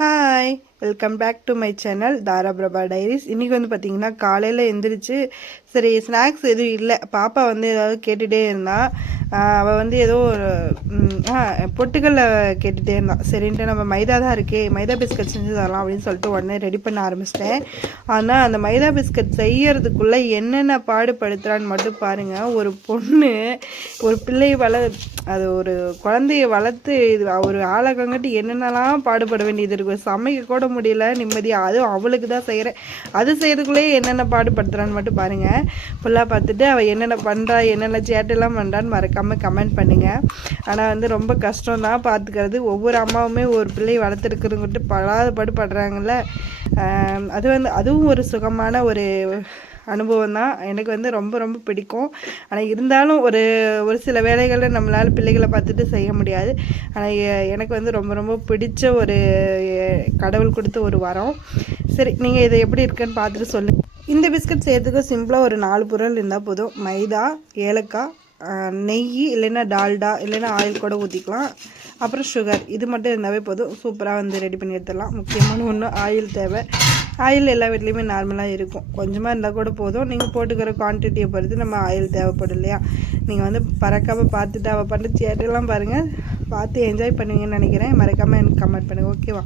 Hi, welcome back to my channel Tara Prabha diaries. இன்றைக்கி வந்து பார்த்திங்கன்னா காலையில் எழுந்திரிச்சு சரி ஸ்நாக்ஸ் எதுவும் இல்லை, பாப்பா வந்து ஏதாவது கேட்டுகிட்டே இருந்தாள். அவள் வந்து ஏதோ பொட்டுக்கல்ல கேட்டுகிட்டே இருந்தாள். சரின்ட்டு நம்ம மைதா தான் இருக்கே, மைதா பிஸ்கட் செஞ்சு தரலாம் அப்படின்னு சொல்லிட்டு உடனே ரெடி பண்ண ஆரம்பிச்சிட்டேன். ஆனால் அந்த மைதா பிஸ்கட் செய்யறதுக்குள்ளே என்னென்ன பாடுபடுத்துகிறான்னு மட்டும் பாருங்கள். ஒரு பொண்ணு ஒரு பிள்ளையை அது ஒரு குழந்தைய வளர்த்து இது ஒரு ஆளாகங்கட்டு என்னென்னலாம் பாடுபட வேண்டியது இருக்குது. சமைக்க கூட முடியல நிம்மதியாக, அதுவும் அவளுக்கு தான் செய்கிறேன். அது செய்கிறதுக்குள்ளேயே என்னென்ன பாடுபடுத்துகிறான்னு மட்டும் பாருங்கள். ஃபுல்லாக பார்த்துட்டு அவள் என்னென்ன பண்ணுறா, என்னென்ன சேட்டெல்லாம் பண்ணுறான்னு மறக்காமல் கமெண்ட் பண்ணுங்கள். ஆனால் வந்து ரொம்ப கஷ்டம் தான் பார்த்துக்கிறது. ஒவ்வொரு அம்மாவுமே ஒரு பிள்ளையை வளர்த்துருக்குறங்கிட்டு படாத பாடுபடுறாங்கல்ல. அதுவும் ஒரு சுகமான ஒரு அனுபவம் தான். எனக்கு வந்து ரொம்ப ரொம்ப பிடிக்கும். ஆனால் இருந்தாலும் ஒரு ஒரு சில வேலைகளை நம்மளால் பிள்ளைகளை பார்த்துட்டு செய்ய முடியாது. ஆனால் எனக்கு வந்து ரொம்ப ரொம்ப பிடிச்ச ஒரு கடவுள் கொடுத்த ஒரு வரம். சரி, நீங்கள் இதை எப்படி இருக்குன்னு பார்த்துட்டு சொல்லுங்கள். இந்த பிஸ்கட் செய்யறதுக்கு சிம்பிளாக ஒரு 4 பொருள் இருந்தால் போதும். மைதா, ஏலக்காய், நெய், இல்லைன்னா டால்டா, இல்லைன்னா ஆயில் கூட ஊற்றிக்கலாம். அப்புறம் சுகர், இது மட்டும் இருந்தாவே போதும். சூப்பராக வந்து ரெடி பண்ணி எடுத்துடலாம். முக்கியமான ஒன்று ஆயில் தேவை. ஆயில் எல்லா வீட்லேயுமே நார்மலாக இருக்கும், கொஞ்சமாக இருந்தால் கூட போதும். நீங்கள் போட்டுக்கிற குவான்டிட்டியை பொறுத்து நம்ம ஆயில் தேவைப்படும் இல்லையா. நீங்கள் வந்து பறக்காமல் பார்த்துட்டு அவள் பண்ண சேட்டெல்லாம் பாருங்கள், பார்த்து என்ஜாய் பண்ணுவீங்கன்னு நினைக்கிறேன். மறக்காமல் எனக்கு கமெண்ட் பண்ணுங்கள், ஓகேவா?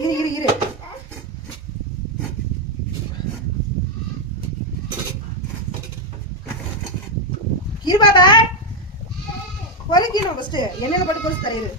நெய் இரு பாபா, குறைக்கணும் ஃபஸ்ட்டு. எண்ணெயில் போட்டு குறைச்சி தரையிரு.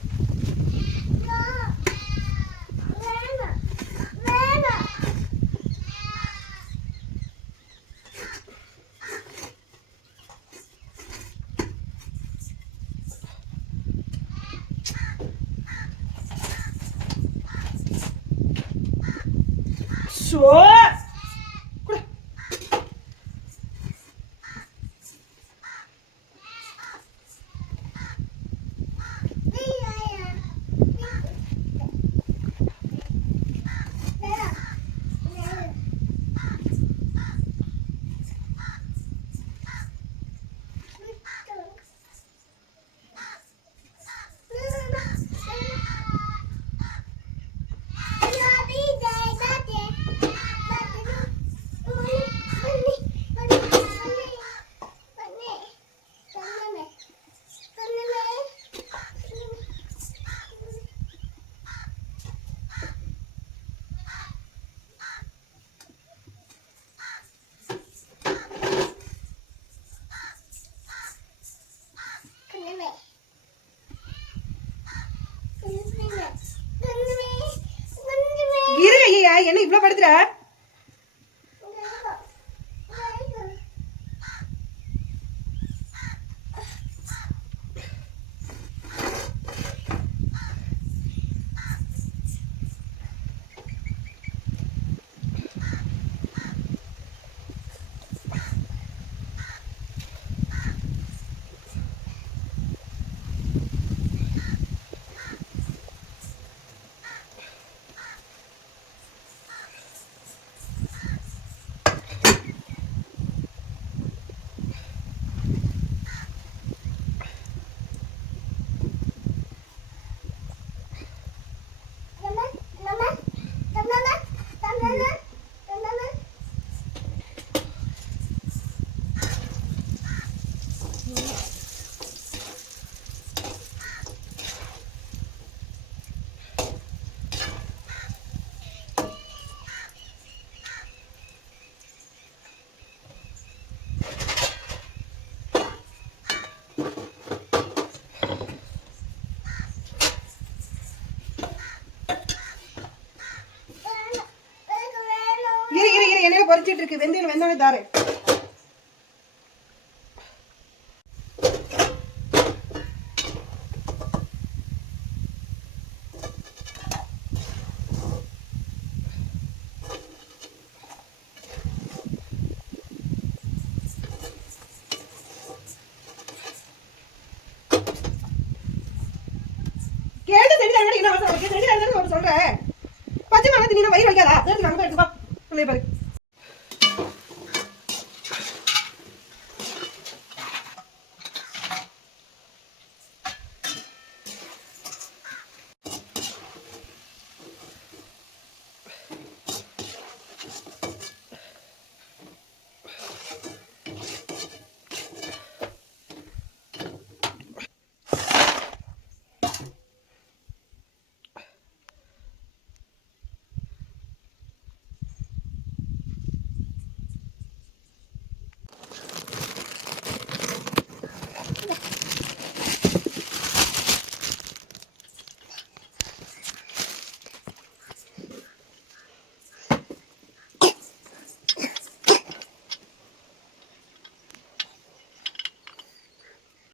என்ன இவ்வளவு படுத்துற? கொதிச்சிட்டு இருக்கு. வெந்தோடனே தாரேன். கேட்டு செஞ்சு என்ன சொல்றேன். பச்சை மிளகாய் தின்னா வயிறு வைக்காதா? எடுத்து வாங்க, எடுத்து வா. பிள்ளைய பாரு.